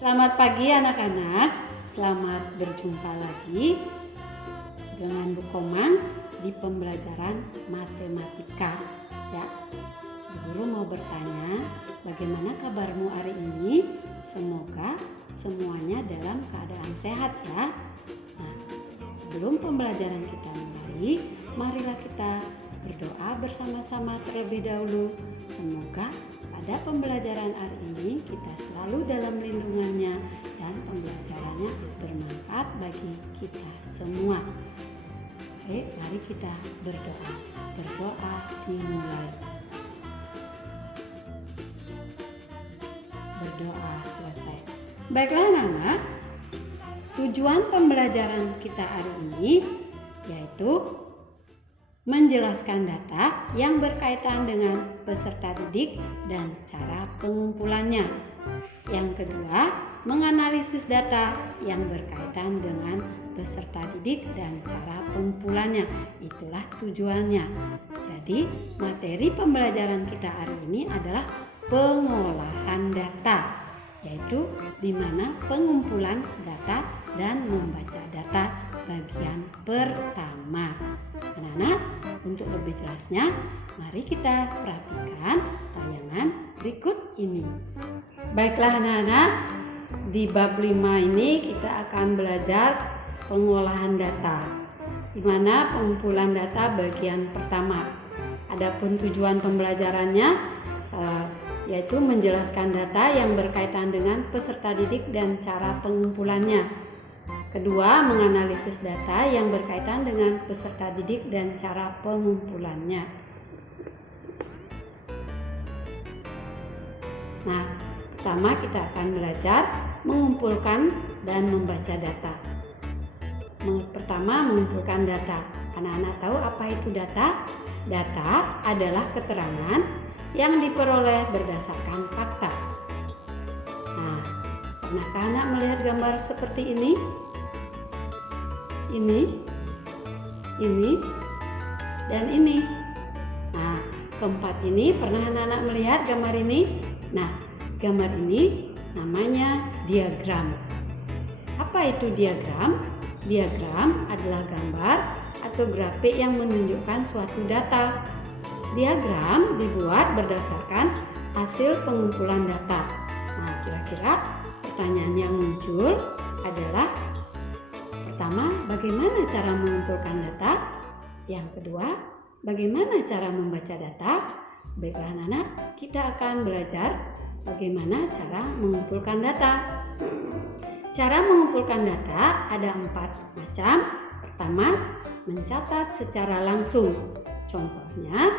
Selamat pagi anak-anak, selamat berjumpa lagi dengan Bu Komang di pembelajaran matematika. Ya, Guru mau bertanya, bagaimana kabarmu hari ini? Semoga semuanya dalam keadaan sehat ya. Nah, sebelum pembelajaran kita mulai, marilah kita berdoa bersama-sama terlebih dahulu. Semoga pada pembelajaran hari ini kita selalu dalam lindungannya dan pembelajarannya bermanfaat bagi kita semua. Baik, mari kita berdoa. Berdoa dimulai. Berdoa selesai. Baiklah anak-anak, tujuan pembelajaran kita hari ini yaitu menjelaskan data yang berkaitan dengan peserta didik dan cara pengumpulannya. Yang kedua, menganalisis data yang berkaitan dengan peserta didik dan cara pengumpulannya. Itulah tujuannya. Jadi, materi pembelajaran kita hari ini adalah pengolahan data, yaitu di mana pengumpulan data dan membaca data bagian pertama. Anak-anak, untuk lebih jelasnya, mari kita perhatikan tayangan berikut ini. Baiklah anak-anak, di bab 5 ini kita akan belajar pengolahan data, di mana pengumpulan data bagian pertama. Adapun tujuan pembelajarannya yaitu menjelaskan data yang berkaitan dengan peserta didik dan cara pengumpulannya. Kedua, menganalisis data yang berkaitan dengan peserta didik dan cara pengumpulannya. Nah, pertama kita akan belajar mengumpulkan dan membaca data. Pertama, mengumpulkan data. Anak-anak tahu apa itu data? Data adalah keterangan yang diperoleh berdasarkan fakta. Nah, pernahkah anak melihat gambar seperti ini? Ini, dan ini. Nah, keempat ini pernah anak-anak melihat gambar ini? Nah, gambar ini namanya diagram. Apa itu diagram? Diagram adalah gambar atau grafik yang menunjukkan suatu data. Diagram dibuat berdasarkan hasil pengumpulan data. Nah, kira-kira pertanyaan yang muncul adalah: pertama, bagaimana cara mengumpulkan data? Yang kedua, bagaimana cara membaca data? Baiklah anak-anak, kita akan belajar bagaimana cara mengumpulkan data. Cara mengumpulkan data ada 4 macam. Pertama, mencatat secara langsung. Contohnya,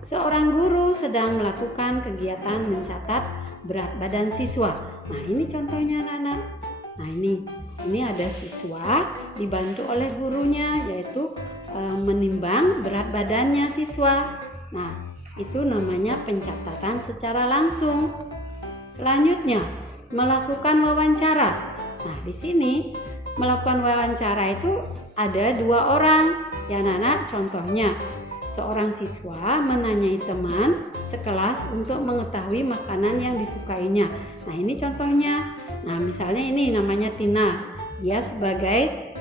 seorang guru sedang melakukan kegiatan mencatat berat badan siswa. Nah, ini contohnya anak-anak. Nah, ini ada siswa dibantu oleh gurunya, yaitu menimbang berat badannya siswa. Nah, itu namanya pencatatan secara langsung. Selanjutnya, melakukan wawancara. Nah, di sini melakukan wawancara itu ada 2 orang. Ya anak-anak, contohnya seorang siswa menanyai teman sekelas untuk mengetahui makanan yang disukainya. Nah, ini contohnya. Nah, misalnya ini namanya Tina. Dia sebagai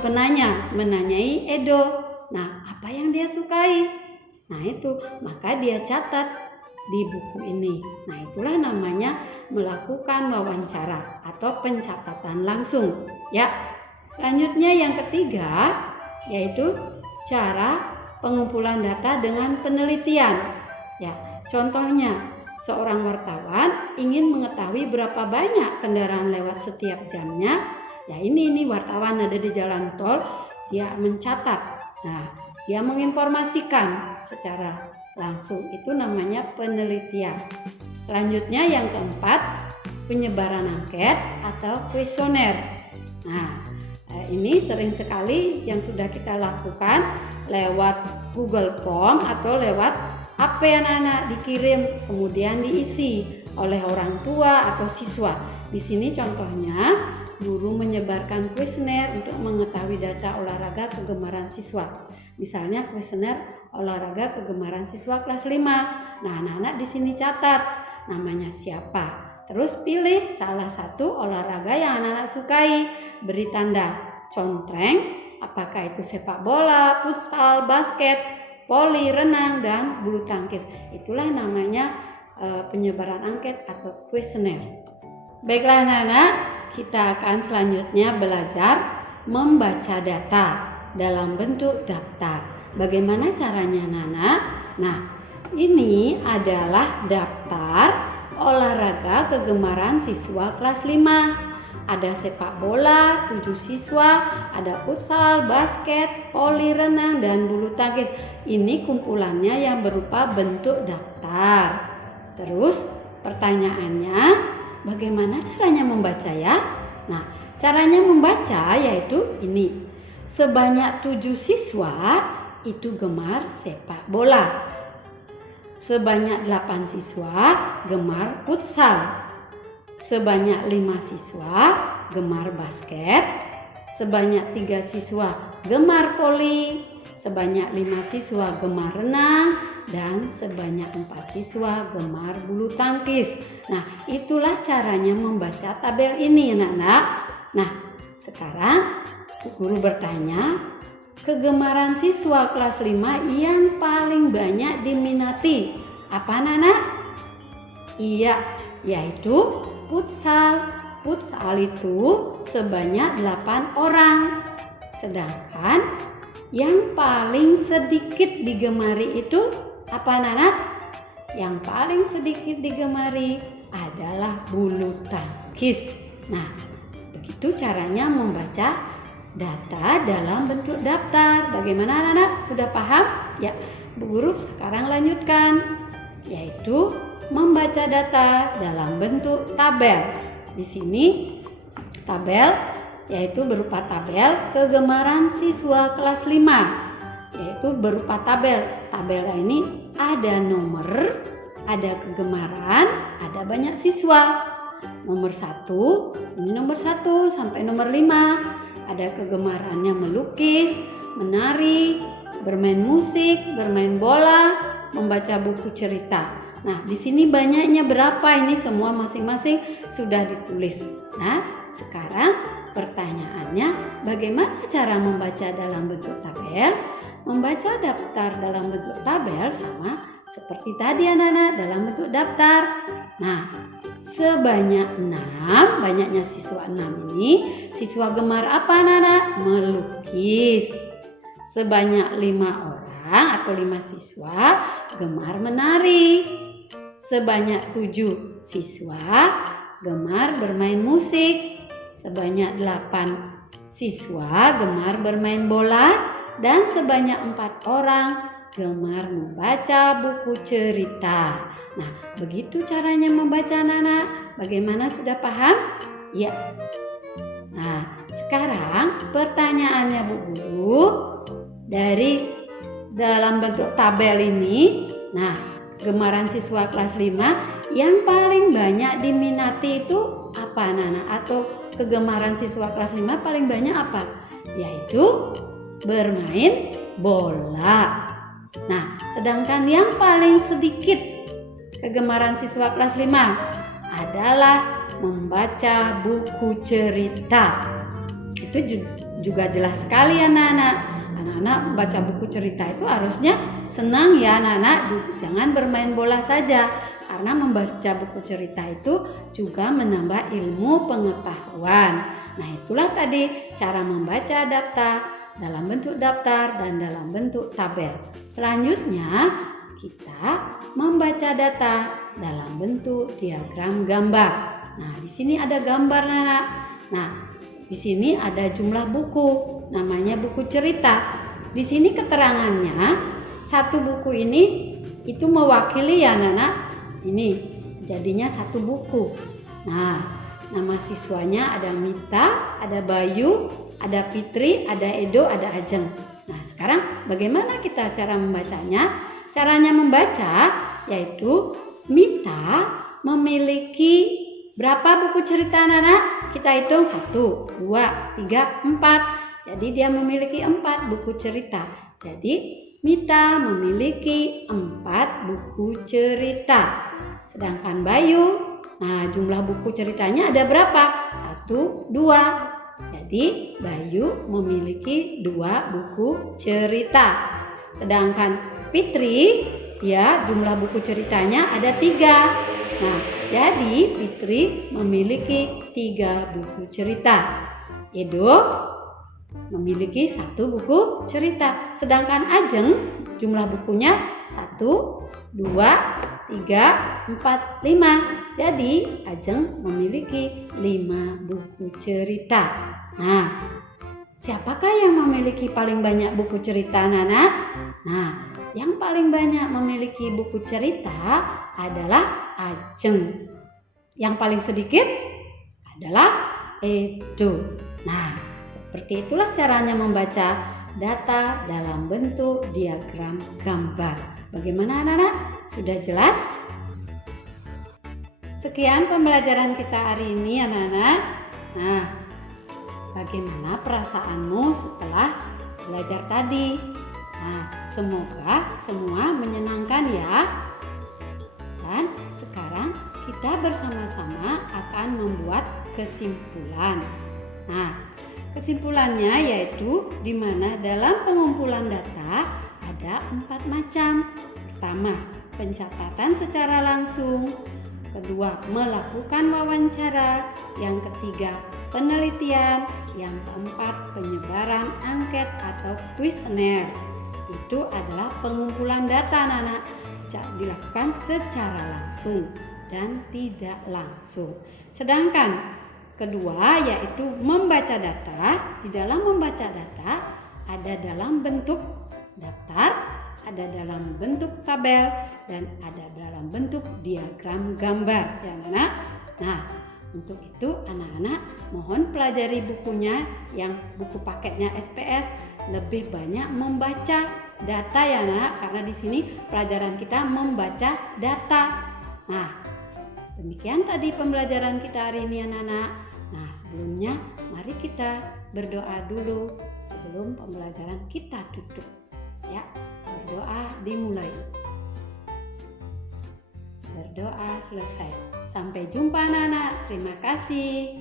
penanya, menanyai Edo. Nah, apa yang dia sukai? Nah, itu, maka dia catat di buku ini. Nah, itulah namanya melakukan wawancara atau pencatatan langsung. Ya. Selanjutnya yang ketiga yaitu cara pengumpulan data dengan penelitian. Ya, contohnya seorang wartawan ingin mengetahui berapa banyak kendaraan lewat setiap jamnya. Ya, ini wartawan ada di jalan tol, dia mencatat. Nah, dia menginformasikan secara langsung. Itu namanya penelitian. Selanjutnya yang keempat, penyebaran angket atau kuesioner. Nah, ini sering sekali yang sudah kita lakukan lewat Google Form atau lewat HP anak-anak, dikirim kemudian diisi oleh orang tua atau siswa. Di sini contohnya guru menyebarkan kuesioner untuk mengetahui data olahraga kegemaran siswa. Misalnya kuesioner olahraga kegemaran siswa kelas 5. Nah, anak-anak di sini catat namanya siapa, Terus pilih salah satu olahraga yang anak-anak sukai. Beri tanda contreng, apakah itu sepak bola, futsal, basket, voli, renang, dan bulu tangkis. Itulah namanya penyebaran angket atau kuesioner. Baiklah anak-anak, kita akan selanjutnya belajar membaca data dalam bentuk daftar. Bagaimana caranya anak-anak? Nah, ini adalah daftar olahraga kegemaran siswa kelas 5. Ada sepak bola 7 siswa, ada futsal, basket, voli, renang, dan bulu tangkis. Ini kumpulannya yang berupa bentuk daftar. Terus pertanyaannya, bagaimana caranya membaca ya? Nah, caranya membaca yaitu ini. Sebanyak 7 siswa itu gemar sepak bola. Sebanyak 8 siswa gemar futsal. Sebanyak 5 siswa gemar basket. Sebanyak 3 siswa gemar voli. Sebanyak 5 siswa gemar renang. Dan sebanyak 4 siswa gemar bulu tangkis. Nah, itulah caranya membaca tabel ini anak-anak. Nah, sekarang guru bertanya, kegemaran siswa kelas 5 yang paling banyak diminati apa anak-anak? Iya, yaitu futsal. Futsal itu sebanyak 8 orang. Sedangkan yang paling sedikit digemari itu apa anak-anak? Yang paling sedikit digemari adalah bulu tangkis. Nah, begitu caranya membaca data dalam bentuk daftar. Bagaimana anak-anak? Sudah paham? Ya, Bu Guru sekarang lanjutkan, yaitu membaca data dalam bentuk tabel. Di sini tabel yaitu berupa tabel kegemaran siswa kelas 5. Yaitu berupa tabel. Tabel ini ada nomor, ada kegemaran, ada banyak siswa. Nomor 1, ini nomor 1 sampai nomor 5. Ada kegemarannya melukis, menari, bermain musik, bermain bola, membaca buku cerita. Nah, di sini banyaknya berapa? Ini semua masing-masing sudah ditulis. Nah, sekarang pertanyaannya, bagaimana cara membaca dalam bentuk tabel? Membaca daftar dalam bentuk tabel sama seperti tadi anak-anak dalam bentuk daftar. Nah, sebanyak 6, banyaknya siswa 6 ini, siswa gemar apa anak-anak? Melukis. Sebanyak 5 orang atau 5 siswa gemar menari. Sebanyak 7 siswa gemar bermain musik. Sebanyak 8 siswa gemar bermain bola. Dan sebanyak 4 orang gemar membaca buku cerita. Nah, begitu caranya membaca anak-anak. Bagaimana, sudah paham? Ya. Nah, sekarang pertanyaannya Bu Guru, dari dalam bentuk tabel ini, nah, gemaran siswa kelas 5 yang paling banyak diminati itu apa anak-anak? Atau kegemaran siswa kelas 5 paling banyak apa? Yaitu bermain bola. Nah, sedangkan yang paling sedikit kegemaran siswa kelas 5 adalah membaca buku cerita. Itu juga jelas sekali anak-anak. Anak-anak membaca buku cerita itu harusnya senang ya anak-anak. Jangan bermain bola saja, karena membaca buku cerita itu juga menambah ilmu pengetahuan. Nah, itulah tadi cara membaca daftar dalam bentuk daftar dan dalam bentuk tabel. Selanjutnya kita membaca data dalam bentuk diagram gambar. Nah, di sini ada gambar anak. Nah, di sini ada jumlah buku, namanya buku cerita. Di sini keterangannya, satu buku ini itu mewakili ya anak-anak. Ini jadinya satu buku. Nah, nama siswanya ada Mita, ada Bayu, ada Fitri, ada Edo, ada Ajeng. Nah, sekarang bagaimana kita cara membacanya? Caranya membaca yaitu Mita memiliki berapa buku cerita anak-anak? Kita hitung 1, 2, 3, 4. Jadi dia memiliki 4 buku cerita. Jadi Mita memiliki 4 buku cerita. Sedangkan Bayu Nah, jumlah buku ceritanya ada berapa? 1, 2. Jadi Bayu memiliki 2 buku cerita. Sedangkan Fitri, ya, jumlah buku ceritanya ada 3. Nah, jadi Fitri memiliki 3 buku cerita. Edo memiliki 1 buku cerita. Sedangkan Ajeng jumlah bukunya 1, 2, 3, 4, 5. Jadi Ajeng memiliki 5 buku cerita. Nah, siapakah yang memiliki paling banyak buku cerita, Nana? Nah, yang paling banyak memiliki buku cerita adalah Ajeng. Yang paling sedikit adalah Edo. Nah, seperti itulah caranya membaca data dalam bentuk diagram gambar. Bagaimana anak-anak? Sudah jelas? Sekian pembelajaran kita hari ini anak-anak. Nah, bagaimana perasaanmu setelah belajar tadi? Nah, semoga semua menyenangkan ya. Dan sekarang kita bersama-sama akan membuat kesimpulan. Nah, kesimpulannya yaitu di mana dalam pengumpulan data ada 4 macam. Pertama, pencatatan secara langsung. Kedua, melakukan wawancara. Yang ketiga, penelitian. Yang keempat, penyebaran angket atau kuesioner. Itu adalah pengumpulan data anak-anak. Dilakukan secara langsung dan tidak langsung. Sedangkan kedua yaitu membaca data. Di dalam membaca data ada dalam bentuk daftar, ada dalam bentuk tabel, dan ada dalam bentuk diagram gambar ya anak-anak. Nah, untuk itu anak-anak mohon pelajari bukunya yang buku paketnya SPS, lebih banyak membaca data ya anak, karena di sini pelajaran kita membaca data. Nah, demikian tadi pembelajaran kita hari ini anak-anak. Nah, sebelumnya mari kita berdoa dulu sebelum pembelajaran kita tutup. Ya, berdoa dimulai. Berdoa selesai. Sampai jumpa anak-anak. Terima kasih.